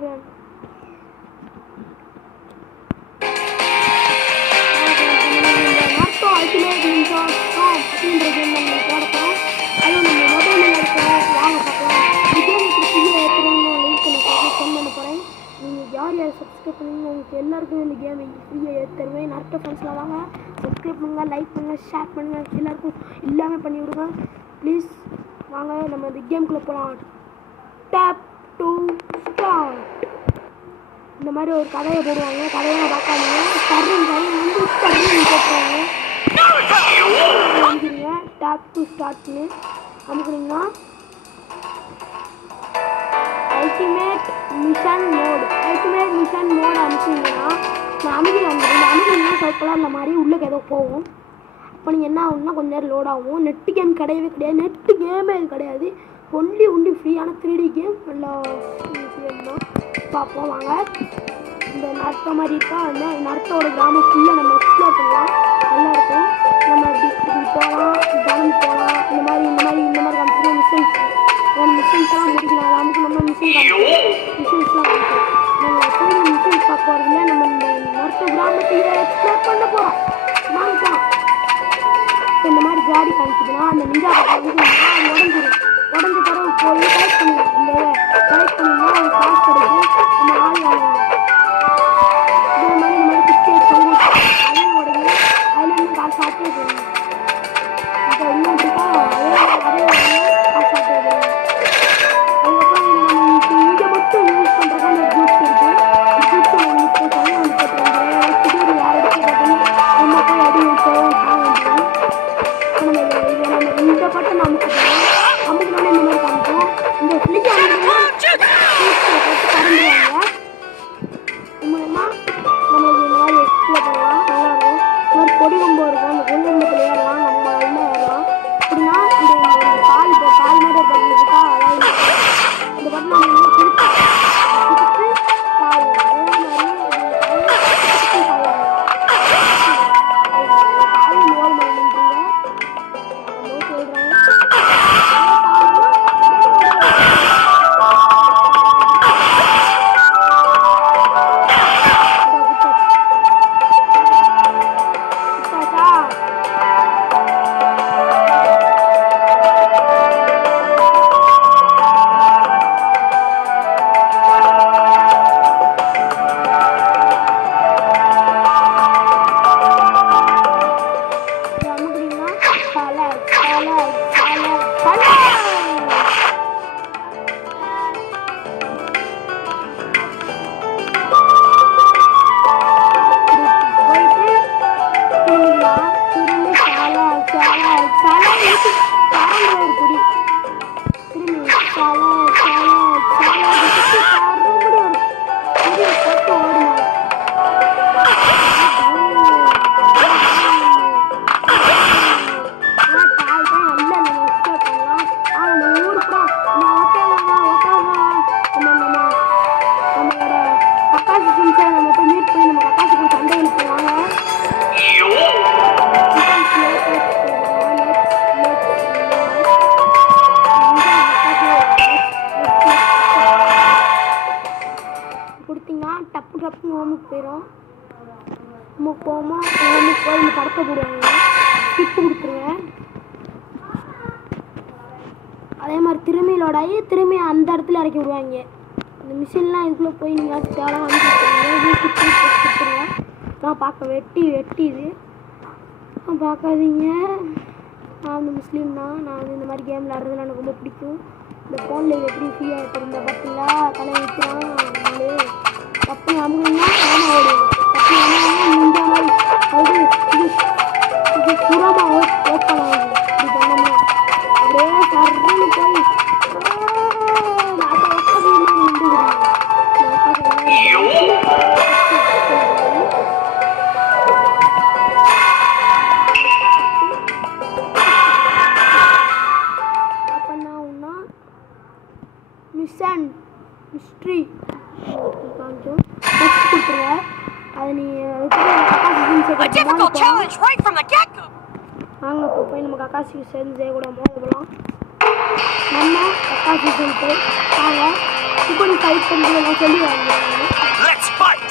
Friend நார்த்தோ ultimate ninja அப்படின்ற game நம்ம போடுறோம். அதுவும் நம்ம மொபைலில் இருக்கிறோம். வாங்க பார்க்கலாம். கேம் ஃப்ரீயாக ஏற்றுறவங்க லிங்க் நான் சென்ட் பண்ண போகிறேன். நீங்கள் யார் யார் சப்ஸ்கிரைப் பண்ணுவீங்க உங்களுக்கு எல்லாருக்கும் இந்த கேம் ஃப்ரீயாக ஏற்றுருவேன். நார்த்தோ ஃப்ரெண்ட்ஸில் வாங்க சப்ஸ்கிரைப் பண்ணுங்கள், லைக் பண்ணுங்கள், ஷேர் பண்ணுங்கள், எல்லாருக்கும் எல்லாமே பண்ணி விடுங்க ப்ளீஸ். வாங்க நம்ம இந்த கேமுக்குள்ளே போகலாம். Tape to start. இந்த மாதிரி ஒரு கதையை போடுவாங்க. கதையெல்லாம் பார்க்காதீங்க. தருங்க வந்து தருங்க போட்டுருவாங்க. அமுக்குறீங்க டேப் டு ஸ்டார்ட்னு அமுக்குறீங்கன்னா அல்டிமேட் மிஷன் மோடு அனுப்பிச்சிங்கன்னா நான் அமுக்கிறீங்கன்னா சர்க்கிளாக இந்த மாதிரி உள்ளே ஏதோ போகும். அப்போ நீங்கள் என்ன ஆகும்னா கொஞ்சம் நேரம் லோட் ஆகும். நெட்டு கேம் கிடையவே கிடையாது. நெட்டு கேமே இது கிடையாது. ஒன்லி ஃப்ரீயான 3D கேம். நல்லா கேம் தான். பார்ப்போம் வாங்க. இந்த நர்த்த மாதிரி இருக்கா அந்த நர்த்தோட கிராமம் ஃபுல்லாக நம்ம எக்ஸ்ப்ளோர் பண்ணலாம். நல்லாயிருக்கும். நம்ம இப்படி போகலாம், டவுன் போகலாம். இந்த மாதிரி காமிச்சிங்கன்னா மிஷன்ஸ்லாம் முடிக்கலாம். நமக்கு நம்ம மிஷன்ஸ்லாம் காமிக்கும். நம்ம எப்படி மிஷன்ஸ் பார்க்க வரதுல நம்ம இந்த நர்த்த கிராமத்தை எக்ஸ்ப்ளோர் பண்ண போகிறோம். வாங்கிக்கலாம். இந்த மாதிரி காடி காமிச்சிதுன்னா அந்த நிஞ்சா உடஞ்சிடும். உடஞ்ச பிறகு போய் கலெக்ட் பண்ணுவோம். இந்த கலெக்ட் பண்ணிங்கன்னா அவங்க காசு கிடைக்கும். நம்ம ஆள் வாங்கலாம். இதே மாதிரி இந்த மாதிரி குச்சி எடுத்து அதையும் உடனே அதுலேருந்து காசு சாப்பிட்டே போகணும். இப்போ இன்னும் இருக்கா அதே காசு சாப்பிட்டே போகணும். அதுக்கப்புறம் நம்ம இங்கே மட்டும் யூஸ் பண்ணுறதுக்கான ஒரு குரூப்ஸ் இருக்குது. குரூப்ஸ் வந்து தனியாக வந்து போட்டுருவாங்க. திடீர்னு வேறு இடத்துல பார்த்தோம்னா நம்ம போய் அடி வச்சோம் வேண்டியது. இந்த பட்டம் நமக்கு அமுக்குனாலே இந்த மாதிரி காமிக்கும். இந்த ஃப்ளிக் கறந்துருவாங்க. மூலமா நம்மளுக்கு இந்த மாதிரி எக்ஸ்ப்ளோர் பண்ணலாம். நல்லாயிருக்கும். இந்த மாதிரி கொடி கொம்பு இருக்கும். அந்த கொடி கொம்பத்தில் ஏறலாம். நம்ம உள்ளே ஏறலாம். அப்படின்னா இந்த கால் மாதிரி பட்டன் இருக்கா, அதாவது இந்த பட்டன் நம்ம பிடிச்சி சாகும். அதே மாதிரி ஹோமுக்கு போயிடும். ஹோமுக்கு போவோமா, ஹோமுக்கு போய் இந்த படத்தை போடுவாங்க. டிப்பு கொடுத்துருங்க. அதே மாதிரி திரும்பி லோடாகி திரும்பி அந்த இடத்துல இறக்கி விடுவாங்க. இந்த மிஷின்லாம் இதுக்குள்ளே போய் நீங்கள் தேவை கொடுத்துருங்க. நான் பார்க்க வெட்டி இது பார்க்காதீங்க. நான் வந்து முஸ்லீம் தான். நான் வந்து இந்த மாதிரி கேம் விளாட்றதுல எனக்கு ரொம்ப பிடிக்கும். இந்த ஃபோனில் எப்படி ஃப்ரீயாக இருந்த பட்டில் தலை வைக்கிறான் தப்பு அமுகுன்னா நாம ஓடுவோம். தப்பு அமுகுன்னா இந்த மாதிரி அது இது புறமாக ஓப்பன் ஆகுது. இப்படி பண்ணோம்னா அப்படியே சர்றன்னு போய் மிஷன் மிஸ்ட்ரி காமிச்சோம். டெஸ்ட் கொடுத்துருங்க. அதை நீ வாங்க இப்போ போய் நம்ம கக்காசிக்கு சேர்ந்து செய்யக்கூடாது. போகலாம் நம்ம அக்கா சீசனுக்கு வாங்க. இப்போ நீ ஃபைட் பண்ணுறது நான் சொல்லி வாங்க. Let's fight.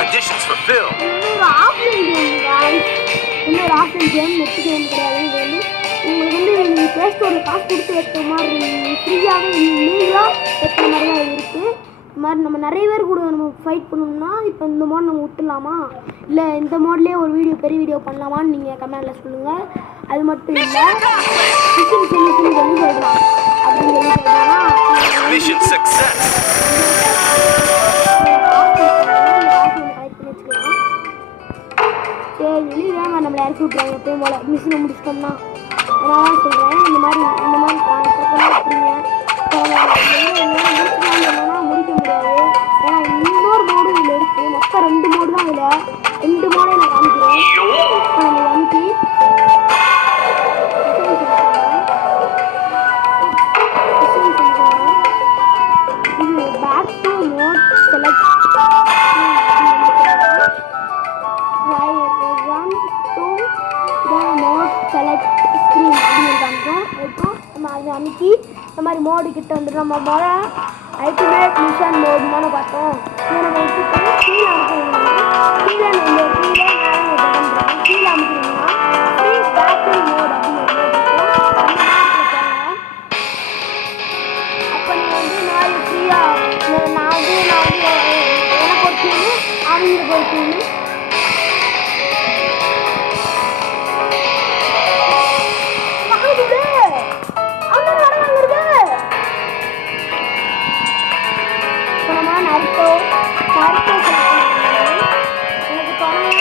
Conditions fulfilled. இன்னொரு ஆஃப்லைன் கேம் நெட் கேம் கிடையாது. இது வந்து உங்களுக்கு வந்து நீங்கள் ப்ளே ஸ்டோரில் காசு கொடுத்து வைக்கிற மாதிரி ஃப்ரீயாகவே லீகலாக வைக்கிற மாதிரி தான் இருக்குது. இந்த மாதிரி நம்ம நிறைய பேர் கூட நம்ம ஃபைட் பண்ணணும்னா இப்போ இந்த மோட் நம்ம விட்டுலாமா, இல்லை இந்த மோட்லேயே ஒரு பெரிய வீடியோ பண்ணலாமான்னு நீங்கள் கமெண்டில் சொல்லுங்கள். அது மட்டும் இல்லை மிஷன் சொல்யூஷன் சொல்லி சொல்லலாம் அப்படின்னு சொல்லி சொல்கிறாங்கன்னா Mission success. சரி வெளியேங்க நம்மளை இறக்கி விட்றாங்க எப்பயும் போல் மிஷினை முடிச்சிட்டோம்னா. அதனால தான் சொல்கிறேன் இந்த மாதிரி முடிக்க முடியாது. ஏன்னா இன்னொரு மோடும் இதில் இருக்குது. மொத்தம் 2 மோடு தான் இதில். 2 மோடை நான் காமிக்கிறேன். இப்போ நம்ம காமிக்கி இது back to mode select select screen அப்படின்னு காமிக்கும். அதுக்கும் நம்ம அதை அன்றைக்கி இந்த மாதிரி மோடு கிட்ட வந்துட்டு நம்ம மொதல் அல்டிமேட் மிஷன் மோடு தானே பார்த்தோம். இதை நம்ம விட்டுட்டு கீழே அனுப்புறீங்கன்னா கீழே மேலே கீழே அனுப்புறீங்கன்னா ஃப்ரீ பேட்டில் மோட் அப்படின்னு ஒரு மோட் இருக்கும். அப்போ நீங்கள் வந்து இந்த மாதிரி ஃப்ரீயாக நான் வந்து எனக்கு ஒரு டீமு அவங்களுக்கு ஒரு டீமு நருட்டோ எனக்கு துணையாக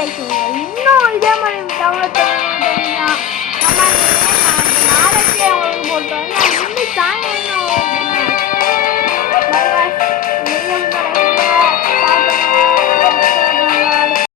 லைக் பண்ணுங்கள். இன்னும் இதே மாதிரி டவுன்லோட் பண்ணணும்னா நம்ம நாளைக்கே உங்களுக்கு போட்டுருவாங்க.